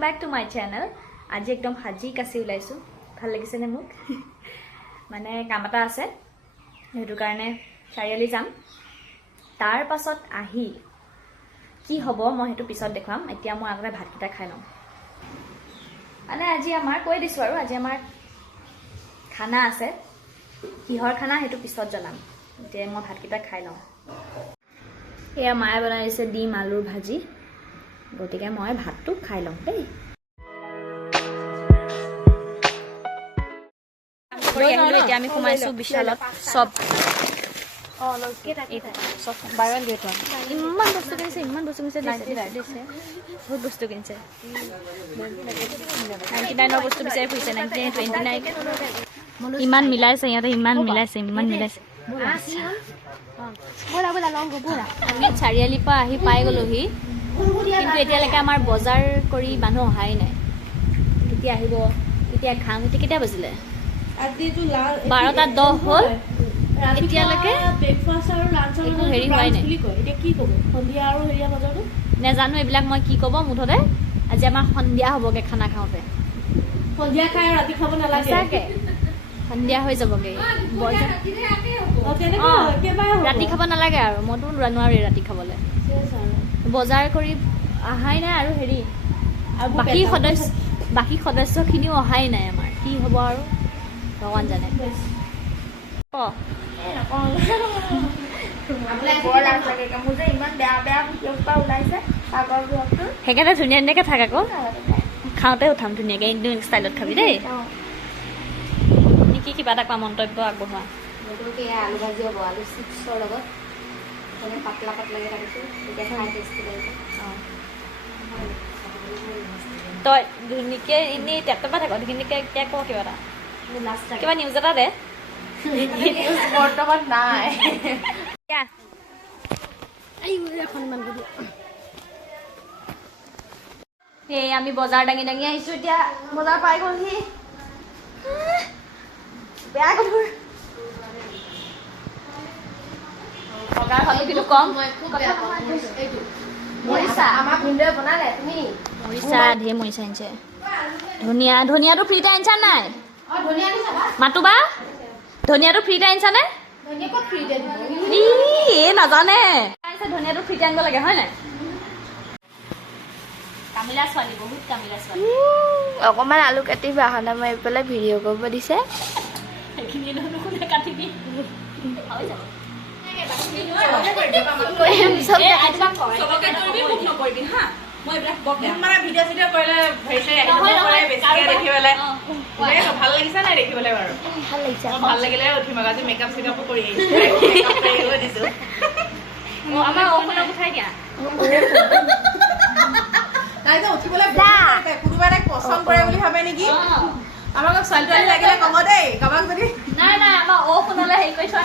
back to my channel. আজি একদম হাজি কাছি উলাইছো ভাল লাগিছে নে মোক মানে কাম এটা আছে হেতু কাৰণে চাৰিয়ালি যাম তাৰ পাছত আহি কি হ'ব মই হেতু পিছত দেখাম এতিয়া মই আগতে ভাতকিটা খাই লম মানে আজি আমাৰ কৈ দিছো আৰু আজি আমাৰ খানা আছে কিহৰ খানা হেতু পিছত জনাম এতিয়া মই ভাতকিটা খাই লম এয়া মায়ে বনাইছে ডিম আলুৰ ভাজি গতিকে মই ভাতটো খাই লম দেই এতিয়া আমি সোমাইছো বিশালত সব ইমান বস্তু কিনিছে বহুত বস্তু কিনিছে 99 বস্তু বিচাৰি ফুৰিছে 29 ইমান মিলাইছে ইমান মিলাইছে আমি চাৰিয়ালি পৰা আহি পাই গলোহি কিন্তু এতিয়ালৈকে আমাৰ বজাৰ কৰি মানুহ অহাই নাই এতিয়া আহিব এতিয়া খাম এতিয়া কেতিয়া বাজিলে 12:10 হ'ল এতিয়ালৈকে ব্ৰেকফাষ্ট আৰু লাঞ্চ আৰু হেৰি হোৱাই নাই এতিয়া কি ক'ব সন্ধিয়া আৰু হেৰিয়া বজাৰটো নেজানো এইবিলাক মই কি ক'ব মুঠতে আজি আমাৰ সন্ধিয়া হ'বগে খানা খাওঁতে সন্ধিয়া খাই ৰাতি খাব নালাগে সঁচাকে সন্ধিয়া হৈ যাবগে ৰাতি খাব নালাগে আৰু মইতো নোৱাৰি ৰাতি খাবলৈ বজাৰ কৰি আহাই নাই আৰু হেৰি আৰু বাকী সদস্যখিনিও অহাই নাই আমাৰ কি হ'ব আৰু ভগৱান জানে সেইকাৰণে ধুনীয়া ধুনীয়াকে থাক আকৌ খাওঁতে উঠাম ধুনীয়াকে ইণ্ডিয়ান ষ্টাইলত খাবি দেই কি কিবা এটা কোৱা মন্তব্য আগবঢ়োৱা আলু ভাজি হ'ব আলু চিপছৰ লগত পাতলা পাতলাকে ৰাখিছোঁ তই ধুনীয়াকে এনেই টেপটেপা থাক ধুনীয়াকে এতিয়া কওঁ কিবা এটা কিবা নিউজ এটা দে বৰ্তমান নাই সেই আমি বজাৰ দাঙি দাঙি আহিছো এতিয়া বজাৰ পাই গ'লহি বেয়া কাপোৰ বজাৰ হ'লে কিন্তু কম মৰিচা আমাক ভিন্দেও বনালে তুমি মৰিচা ধেৰ মৰিচা আনিছে ধনিয়াটো ফ্ৰীতে আনিছা নাই মাতুবা ধনিয়াটো ফ্ৰীতে আনিছা নে নাজানে ধনিয়াটো ফ্ৰীতে আনিব লাগে হয় নাই কামিলা ছোৱালী বহুত কামিলা ছোৱালী অকমান আলু কাটি বাহানা মাৰি পেলাই ভিডিঅ' কৰিব দিছে সেইখিনি নুশুনে কাটিবি মই মানে ভিডিঅ' চিডিঅ' কৰিলে দেখিবলৈ ভাল লাগিছে নাই দেখিবলৈ বাৰু ভাল লাগিলে উঠিম আজি মেকআপ চেকআপো কৰি দিছো আমাৰ উঠাই দিয়া উঠিবলৈ কোনোবা এটা পচন্দ কৰে বুলি ভাবে নেকি আমাক ছোৱালী লাগিলে কব দেই কাৰোবাক যদি নাই আমাৰ শুনালে হেৰি কৰি চোৱা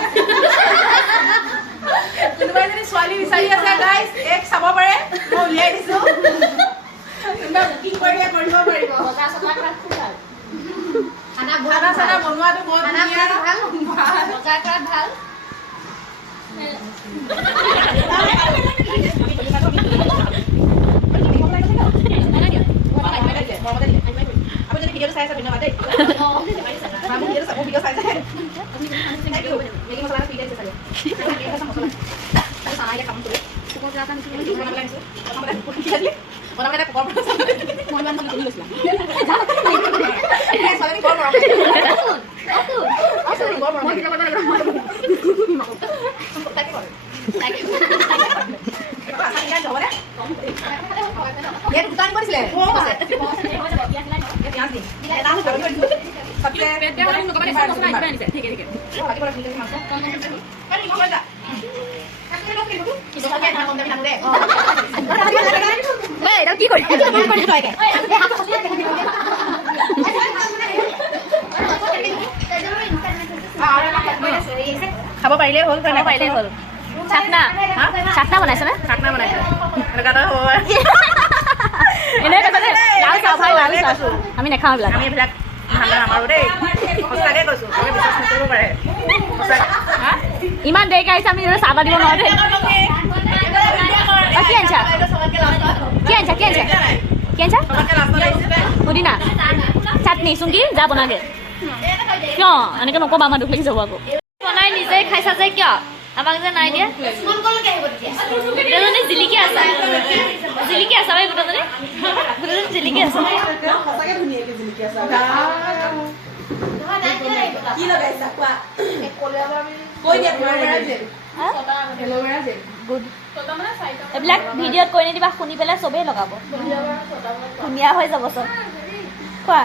কোনোবাই যদি ছোৱালী বিচাৰি আছে গাইজ এক চাব পাৰে মই উলিয়াই দিছো বুকিং কৰিলে কৰিব পাৰিব খানা চানা বনোৱাটো বৰ ধুনীয়া বজাৰ কৰাত ভাল আপুনি যদি ভিডিঅ'টো চাই আছে ধন্যবাদ দেই ভিডিঅ' চাই আছে মেগী মছলা ফ্ৰী আছে চাগে চানা এতিয়া কাম কৰি কি কৰি খাব পাৰিলে হ'ল চাটনা বনাইছে নে চাটনা বনাইছে আমি নাখাওঁ এইবিলাক ইমান দেৰিকে আহিছে আমি চাহ দিব নোৱাৰো দেই কি আনিছা क्या चा पुदीना चाटनी सुंगी जा बना के क्यों এনেকে নকবা আমাৰ দুখ লাগি যাব আকৌ বনাই নিজে খাইছা যে কিয় আমাক যে নাই দিয়া মন কল কে আহিব দিয়া এজনী জিলিকি আছে ভাই গুটাজনী জিলিকি আছে সঁচাকে ধুনীয়াকে জিলিকি আছে কি লগাইছা কোৱা কৈ দিয়া এল'ভেৰা জেল গুড এইবিলাক ভিডিঅ'ত কৈ নিদিবা শুনি পেলাই চবেই লগাব ধুনীয়া হৈ যাব চব কোৱা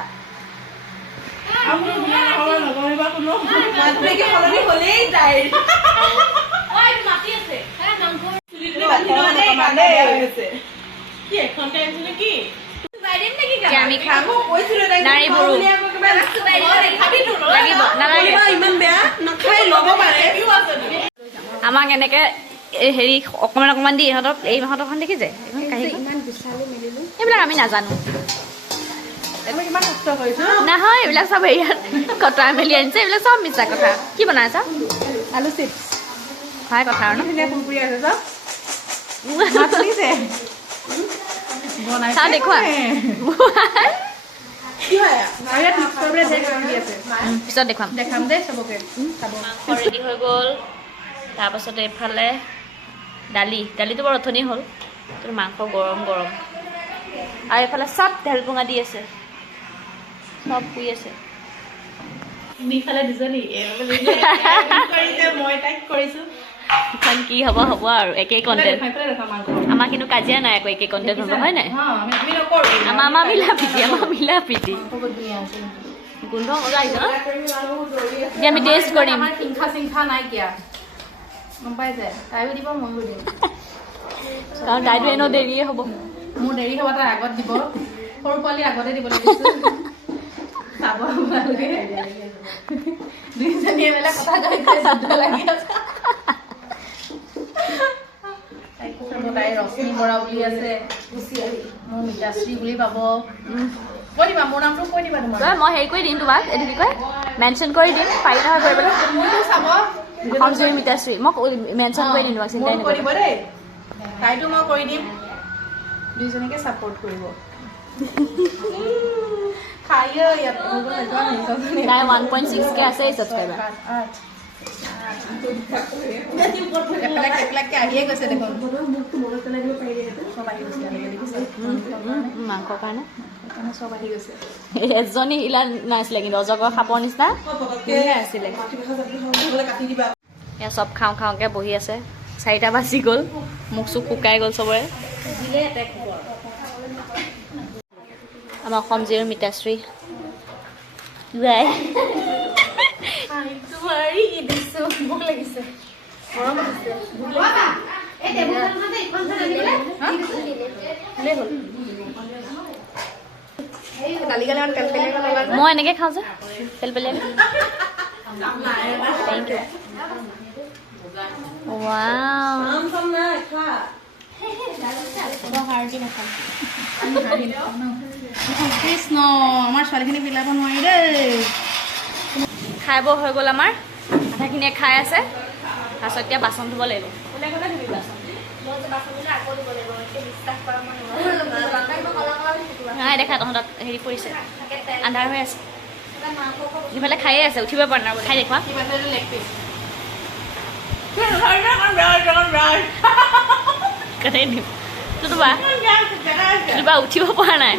আপুনি ধুনীয়া নহ'ব নগৰিবা কোনো মাতৃকে সলনি হ'লেই তাইৰ ওই মাতি আছে হ্যাঁ নামটো কি এখন টেনচন কি আমি খাম কৈছিলো তাই নাৰী বড়ো লাগিব নালাগে ইমান বেয়া নাখাই ল'ব পাৰে আমাক এনেকে হেৰি অকমান দি ইহঁতক এই মাহতখন দেখিছে এইবিলাক আমি নাজানো কিমান কষ্ট কৰিছো নহয় এইবিলাক চব হেৰিয়াত কটাই মেলি আনিছে এইবিলাক চব মিছা কথা কি বনাইছ আলু চিপছ হয় কথা আৰু ন ধুনীয়া কুৰকুৰি আছে চব মাছ দিছে বনাইছে চাওঁ দেখুৱা কি হয় ইয়াত মিক্স কৰিবলৈ ধেৰ কাম দি আছে পিছত দেখুৱাম দেখাম দেই চবকে চাব মাংস ৰেডি হৈ গ'ল তাৰপাছতে এইফালে দালিটো বৰ অথনি হ'ল মাংস গৰম আৰু এইফালে চব ঢেলপুঙা দি আছে সব শুই আছে নিফালে দুজনী মই তাইক কৰিছো এখন কি হ'ব আৰু একেই কণ্টেণ্ট আমাৰ কিন্তু কাজিয়া নাই আকৌ একেই কণ্টেণ্ট হ'ব হয় নাই আমাৰ মিলা প্ৰীতি গোন্ধ মজা আহিছে ন এতিয়া আমি টেষ্ট কৰিম চিংখা নাইকিয়া গম পাই যায় তাইও দিব ময়ো দিম কাৰণ তাইতো এনেও দেৰিয়ে হ'ব মোৰ দেৰি হ'ব তাই আগত দিব সৰু পোৱালি আগতে দিব লাগিছিল চাব আপোনালোকে দুইজনীয়ে মেলা কথা কৈ লাগি আছে তাই ৰশ্মি বৰা বুলি আছে মোৰ মিতাশ্ৰী বুলি পাব কৈ দিবা মোৰ নামটো কৈ দিবা তোমাৰ মই হেৰি কৰি দিম তোমাক এইটো কি কয় মেনশ্যন কৰি দিম পাৰি নহয় কৰিবলৈ চাব সঞ্জয় মিতাশ্ৰী মই মেনশ্যন কৰি দিম তোমাক চিন্তাই কৰিব দেই তাইতো মই কৰি দিম দুইজনীকে ছাপোৰ্ট কৰিব তাই 1.6K আছে ছাবস্ক্ৰাইবাৰ আহিয়ে গৈছে দেখোন মাংসৰ কাৰণে চব আহি গৈছে এজনী ইলা নাছিলে কিন্তু অজগৰ সাপৰ নিচিনা আছিলে এয়া চব খাওঁকে বহি আছে 4টা বাজি গ'ল মুখ চুখ শুকাই গ'ল চবৰে আমাৰ অসম জীৰ মিতাশ্ৰী মই এনেকে খাওঁ যে তেল পেলাই থেংক ইউ কৃষ্ণ আমাৰ ছোৱালীখিনি বিলাব নোৱাৰি দেই খাই বৈ হৈ গ'ল আমাৰ আধাখিনিয়ে খাই আছে তাৰপিছত এতিয়া বাচন ধুব লাগিব নাই দেখা তহঁতক হেৰি পৰিছে আন্ধাৰ হৈ আছে সিফালে খায়ে আছে উঠিব পৰা নাই খাই দেখুৱা কথাই দিম কিবা উঠিব পৰা নাই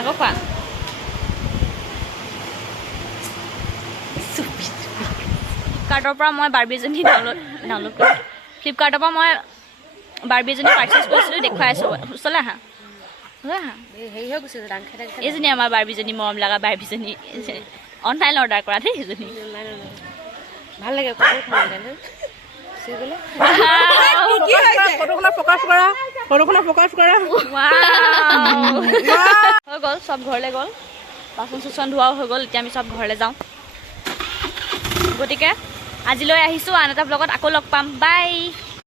আকৌ খোৱা ফ্লিপকাৰ্টৰ পৰা মই বাৰ্বিজনী ডাউনলোড কৰিছোঁ ফ্লিপকাৰ্টৰ পৰা মই বাৰ্বিজনী পাৰ্চেছ কৰিছিলোঁ দেখুৱাই আছোঁ ওচৰলৈ আহা হেৰি হৈ গৈছে এইজনী আমাৰ বাৰ্বিজনী মৰম লগা বাৰ্বিজনী অনলাইন অৰ্ডাৰ কৰা দেই সেইজনী ভাল লাগে হৈ গ'ল চব ঘৰলৈ গ'ল বাচন চুচন ধোৱাও হৈ গ'ল এতিয়া আমি চব ঘৰলৈ যাওঁ গতিকে আজিলৈ আহিছোঁ আন এটা ব্লগত আকৌ লগ পাম বাই